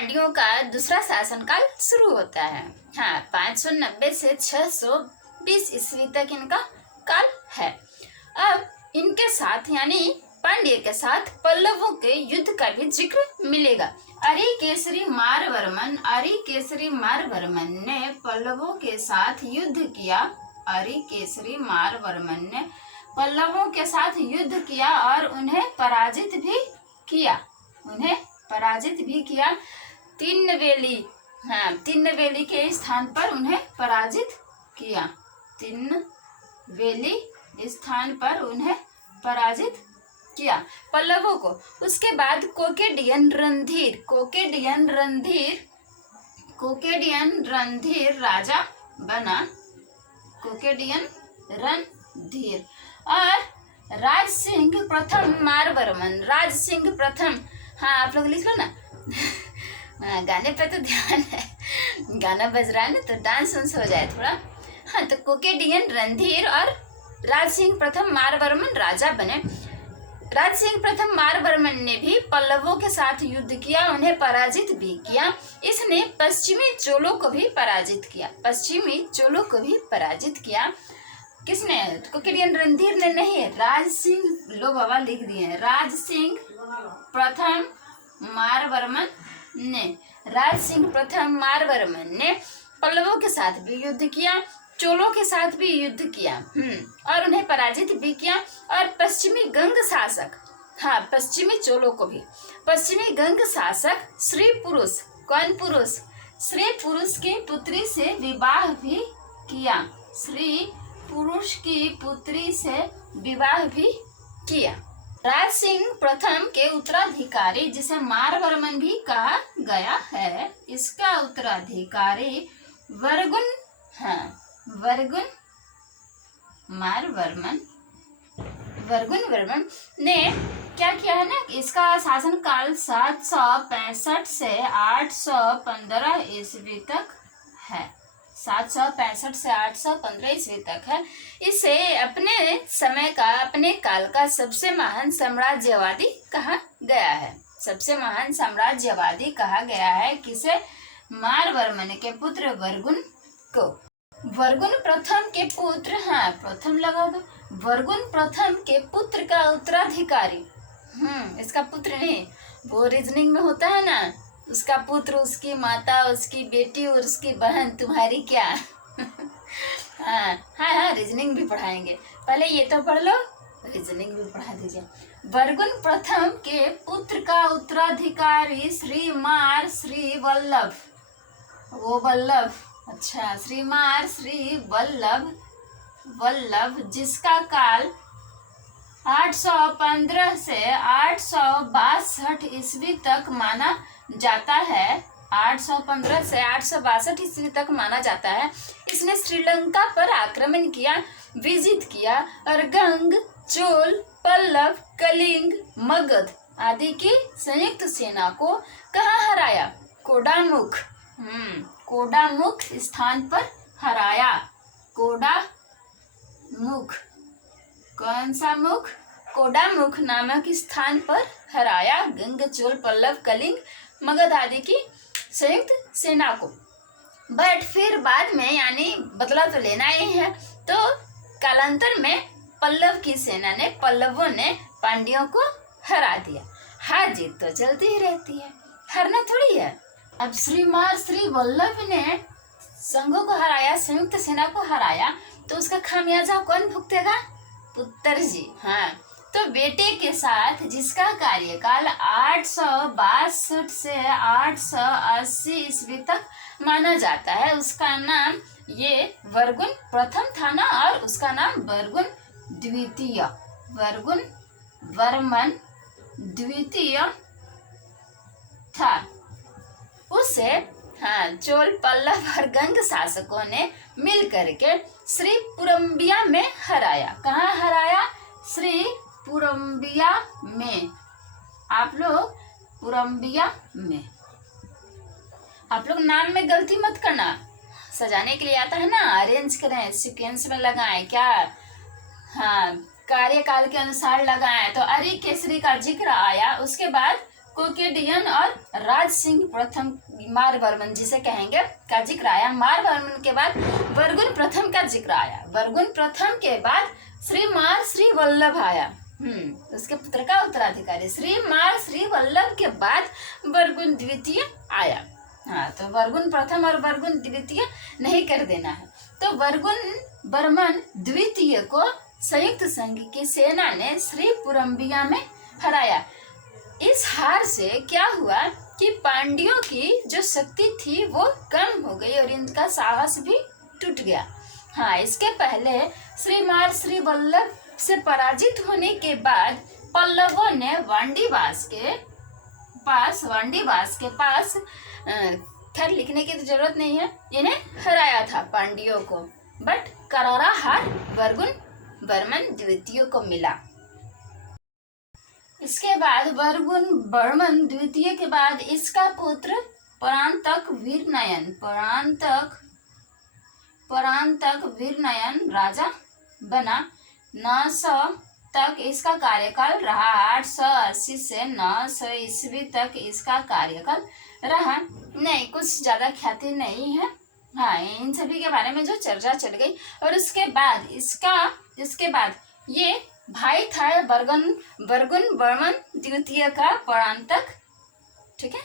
पांड्यों का दूसरा शासनकाल शुरू होता है। हाँ, 590 से 620 ईस्वी तक इनका काल है। अब इनके साथ यानी पांड्य के साथ पल्लवों के युद्ध का भी जिक्र मिलेगा। अरिकेसरी मारवर्मन ने पल्लवों के साथ युद्ध किया। अरिकेसरी मारवर्मन ने पल्लवों के साथ युद्ध किया और उन्हें पराजित भी किया। तिन्नवेली के स्थान पर उन्हें पराजित किया। तिन्नवेली स्थान पर उन्हें पराजित किया पल्लवों को। उसके बाद कोकेडियन रणधीर राजा बना। कोकेडियन रणधीर और राज सिंह प्रथम मारवर्मन। हाँ, आप लोग लिख लो ना। गाने पे तो ध्यान है, गाना बज रहा है ना, तो डांस वांस हो जाए थोड़ा। हाँ, तो कोकेडियन रणधीर और राज सिंह प्रथम मारवर्मन राजा बने। राज सिंह प्रथम मारवर्मन ने भी पल्लवों के साथ युद्ध किया, उन्हें पराजित भी किया। इसने पश्चिमी चोलों को भी पराजित किया। किसने? कोकेडियन रणधीर ने नहीं, राज सिंह, लो बाबा लिख दिए हैं, राज सिंह प्रथम मारवर्मन ने पल्लवों के साथ भी युद्ध किया, चोलों के साथ भी युद्ध किया और उन्हें पराजित भी किया। और पश्चिमी गंग शासक स्त्री पुरुष की पुत्री से विवाह भी किया। राज सिंह प्रथम के उत्तराधिकारी, जिसे मारवर्मन भी कहा गया है, इसका उत्तराधिकारी वर्गुन ने क्या किया है ना, इसका शासनकाल 765 से 815 ईस्वी तक है। 765 से 815 ईस्वी तक है। इसे अपने काल का सबसे महान साम्राज्यवादी कहा गया है। किसे? मारवर्मन के पुत्र वर्गुन को। वर्गुन प्रथम के पुत्र, हाँ प्रथम लगा दो, वर्गुन प्रथम के पुत्र का उत्तराधिकारी, इसका पुत्र नहीं, वो रीजनिंग में होता है ना, उसका पुत्र, उसकी माता, उसकी बेटी और उसकी बहन, तुम्हारी क्या। हाँ, रीजनिंग भी पढ़ाएंगे, पहले ये तो पढ़ लो, रीजनिंग भी पढ़ा दीजिए। वर्गुन प्रथम के पुत्र का उत्तराधिकारी श्री वल्लभ, जिसका काल 815 से 862 ईस्वी तक माना जाता है। 815 से 862 ईस्वी तक माना जाता है। इसने श्रीलंका पर आक्रमण किया, विजित किया और गंग, चोल, पल्लव, कलिंग, मगध आदि की संयुक्त सेना को कहाँ हराया? कोडामुख स्थान पर हराया। कौन सा मुख? कोडामुख नामक स्थान पर हराया गंग, चोल, पल्लव, कलिंग, मगध आदि की संयुक्त सेना को। बट फिर बाद में, यानी बदला तो लेना ही है, तो कालांतर में पल्लवों ने पांड्यों को हरा दिया। हार जीत तो चलती ही रहती है, हारना थोड़ी है। अब श्री वल्लभ ने संघों को हराया, संयुक्त सेना को हराया, तो उसका खामियाजा कौन भुगतेगा? पुत्र जी। हाँ, तो बेटे के साथ जिसका कार्यकाल 862 से 880 ईस्वी तक माना जाता है, उसका नाम ये वर्गुन प्रथम था ना, और उसका नाम वर्गुन वर्मन द्वितीय था। उसे चोल, पल्लव और गंग शासकों ने मिल करके श्री पुरम्बिया में हराया। कहाँ हराया? श्री पुरम्बिया में। आप लोग पुरम्बिया में, आप लोग नाम में गलती मत करना, सजाने के लिए आता है ना, अरेंज करें, सीक्वेंस में लगाएं, क्या हाँ कार्यकाल के अनुसार लगाएं। तो अरिकेसरी का जिक्र आया, उसके बाद कोकेडियन और राज सिंह प्रथम मारवर्मन जिसे कहेंगे का जिक्र आया। मारवर्मन के बाद वर्गुन प्रथम का जिक्र आया। वर्गुन प्रथम के बाद श्री मार श्री वल्लभ आया। उसके पुत्र का उत्तराधिकारी श्री मार श्री वल्लभ के बाद वर्गुन द्वितीय आया। हाँ, तो वर्गुन प्रथम और वर्गुन द्वितीय नहीं कर देना है। तो वर्गुन बर्मन द्वितीय को संयुक्त संघ की सेना ने श्री पुरम्बिया में हराया। इस हार से क्या हुआ कि पांड्यों की जो शक्ति थी वो कम हो गई और इनका साहस भी टूट गया। हाँ, इसके पहले श्री मार श्री वल्लभ से पराजित होने के बाद पल्लवों ने वांडीवास के पास खैर लिखने की तो जरूरत नहीं है, इन्हें हराया था पांड्यों को, बट करारा हार वर्गुन बर्मन द्वितीय को मिला। इसके बाद वर्गुन बर्मन द्वितीय के बाद इसका पुत्र परांतक वीरनयन राजा बना। 900 तक इसका कार्यकाल रहा। 880 से 900 ईस्वी तक इसका कार्यकाल रहा। नहीं, कुछ ज्यादा ख्याति नहीं है। हाँ, इन सभी के बारे में जो चर्चा चल गई। और इसके बाद ये भाई था वर्गुन बर्मन द्वितीय का परांतक, ठीक है,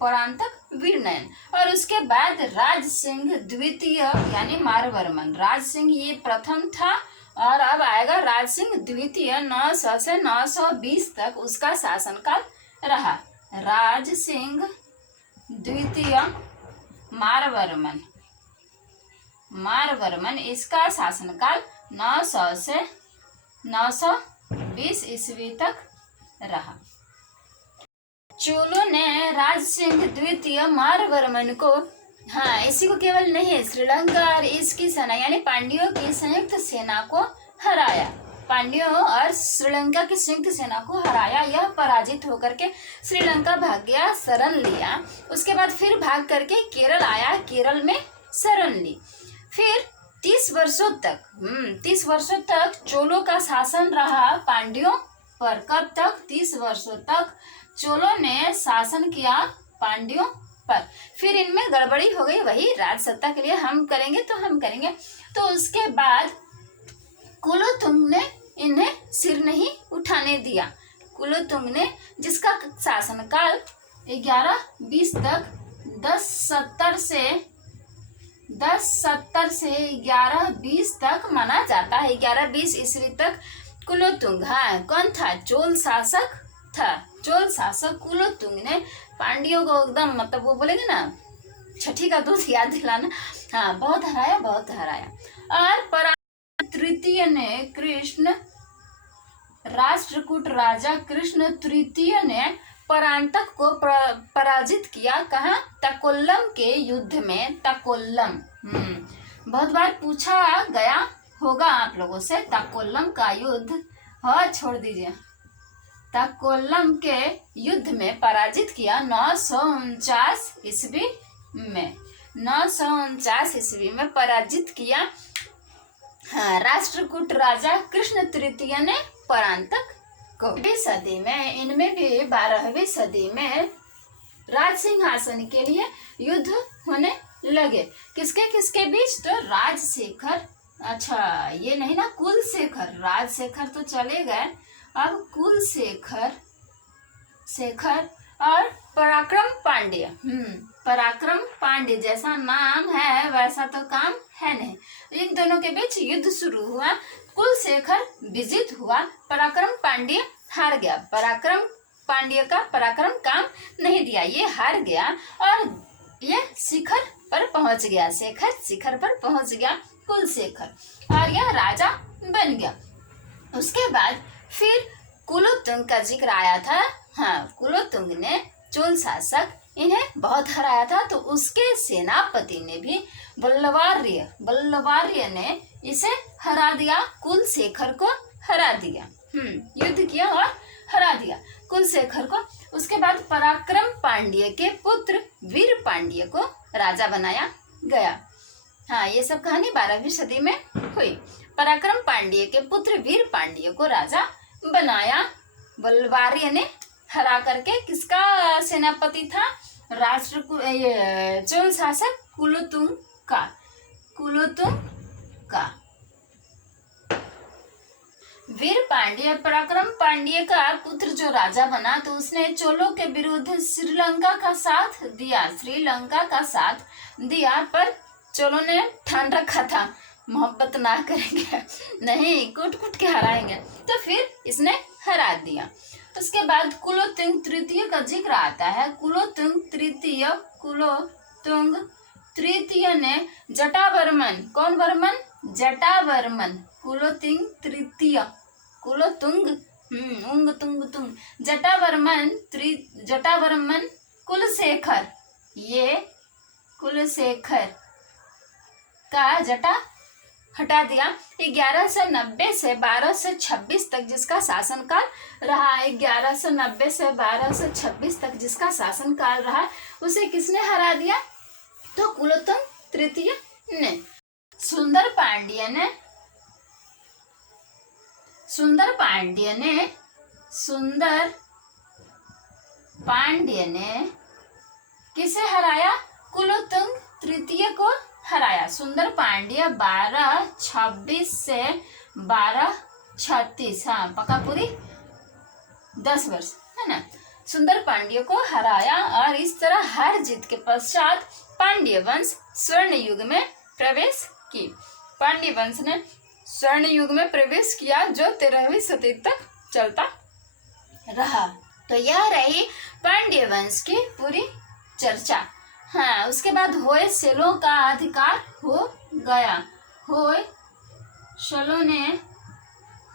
परांतक वीरनयन। और उसके बाद राज सिंह द्वितीय यानी मारवर्मन। राज सिंह ये प्रथम था और अब आएगा राज सिंह द्वितीय। 900 से 920 तक उसका शासनकाल रहा। राज सिंह द्वितीय मारवर्मन इसका शासनकाल 900 से 920 ईस्वी तक रहा। चोलों ने राज सिंह द्वितीय मारवर्मन को, हाँ, इसी को केवल नहीं, श्रीलंका और इसकी सेना यानी पांड्यों की संयुक्त सेना को हराया। पांड्यों और श्रीलंका की संयुक्त सेना को हराया। यह पराजित होकर के श्रीलंका भाग गया, शरण लिया। उसके बाद फिर भाग करके केरल आया, केरल में शरण ली। फिर 30 वर्षों तक चोलों का शासन रहा पांड्यों पर। कब तक? 30 वर्षों तक चोलों ने शासन किया पांड्यों पर। फिर इनमें गड़बड़ी हो गई, वही राज सत्ता के लिए हम करेंगे। तो उसके बाद कुलोतुंग ने इन्हें सिर नहीं उठाने दिया। कुलोतुंग ने, जिसका शासनकाल 1120 तक 1070 से 1120 तक माना जाता है। 1120 ईस्वी तक कुलोतुंग, हाँ, कौन था? चोल शासक था। चोल शासक कुलोतुंग ने पांड्यों को एकदम, मतलब वो बोलेंगे ना, छठी का दूध याद दिलाना, हाँ, बहुत हराया। और परांतक तृतीय ने राष्ट्रकूट राजा कृष्ण तृतीय ने परांतक को पराजित किया। कहाँ? तकोल्लम के युद्ध में। तकोल्लम बहुत बार पूछा गया होगा आप लोगों से, तकोल्लम का युद्ध। हाँ, छोड़ दीजिए। तकोल्लम के युद्ध में पराजित किया 949 ईस्वी में। 949 ईस्वी में पराजित किया, हाँ, राष्ट्रकूट राजा कृष्ण तृतीय ने परांतक को। 12वीं सदी में, इनमें भी 12वीं सदी में राज सिंहासन के लिए युद्ध होने लगे। किसके बीच? तो राजशेखर, अच्छा ये नहीं ना, कुलशेखर। राजशेखर तो चले गए, अब कुलशेखर और पराक्रम पांड्य। पराक्रम पांड्य जैसा नाम है वैसा तो काम है नहीं। इन दोनों के बीच युद्ध शुरू हुआ। कुलशेखर विजित हुआ, पराक्रम पांड्य हार गया। पराक्रम पांड्य का पराक्रम काम नहीं दिया, ये हार गया और ये शिखर पर पहुंच गया। शिखर पर पहुंच गया कुलशेखर, और यह राजा बन गया। उसके बाद फिर कुलोतुंग का जिक्र आया था। हाँ, कुलोतुंग ने, चोल शासक, इन्हें बहुत हराया था। तो उसके सेनापति ने भी, बल्लवार्य ने इसे हरा दिया, कुलशेखर को हरा दिया। युद्ध किया और हरा दिया कुलशेखर को। उसके बाद पराक्रम पांड्य के पुत्र वीर पांड्य को राजा बनाया गया। हाँ, ये सब कहानी 12वीं सदी में हुई। पराक्रम पांड्य के पुत्र वीर पांड्य को राजा बनाया बल्लवार्य ने, हरा करके किसका सेनापति था? चोल शासक कुलोतुंग का। वीर पांड्य पराक्रम पांड्य का पुत्र जो राजा बना तो उसने चोलों के विरुद्ध श्रीलंका का साथ दिया पर चोलों ने ठान रखा था मोहब्बत ना करेंगे, नहीं कूट के हराएंगे, तो फिर इसने हरा दिया। उसके बाद कुलोतुंग तृतीय का जिक्र आता है। कुलोतुंग तृतीय ने जटावर्मन, कौन वर्मन? जटावर्मन, जटावर्मन कुलशेखर, ये कुलशेखर का जटा हटा दिया। 1190 से 1226 तक जिसका शासनकाल रहा, 1190 से 1226 तक जिसका शासनकाल रहा, उसे किसने हरा दिया? तो कुलोतुंग तृतीय ने। सुंदर पांड्य ने किसे हराया? कुलोतुंग तृतीय को हराया। सुंदर पांड्य 1226 से 1236, हाँ पक्का पूरी 10 वर्ष है ना, सुंदर पांड्य को हराया। और इस तरह हर जीत के पश्चात पांड्य वंश स्वर्ण युग में प्रवेश की। पांड्य वंश ने स्वर्ण युग में प्रवेश किया जो 13वीं शताब्दी तक चलता रहा। तो यह रही पांड्य वंश की पूरी चर्चा। हाँ, उसके बाद होयसलों का अधिकार हो गया।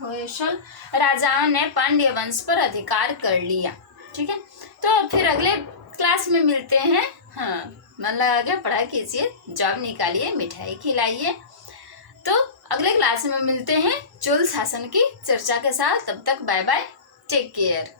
होयसल राजाओं ने पांड्य वंश पर अधिकार कर लिया। ठीक है, तो फिर अगले क्लास में मिलते हैं। हाँ, मन लगा के पढ़ाई कीजिए, जॉब निकालिए, मिठाई खिलाइए। तो अगले क्लास में मिलते हैं चोल शासन की चर्चा के साथ। तब तक बाय बाय, टेक केयर।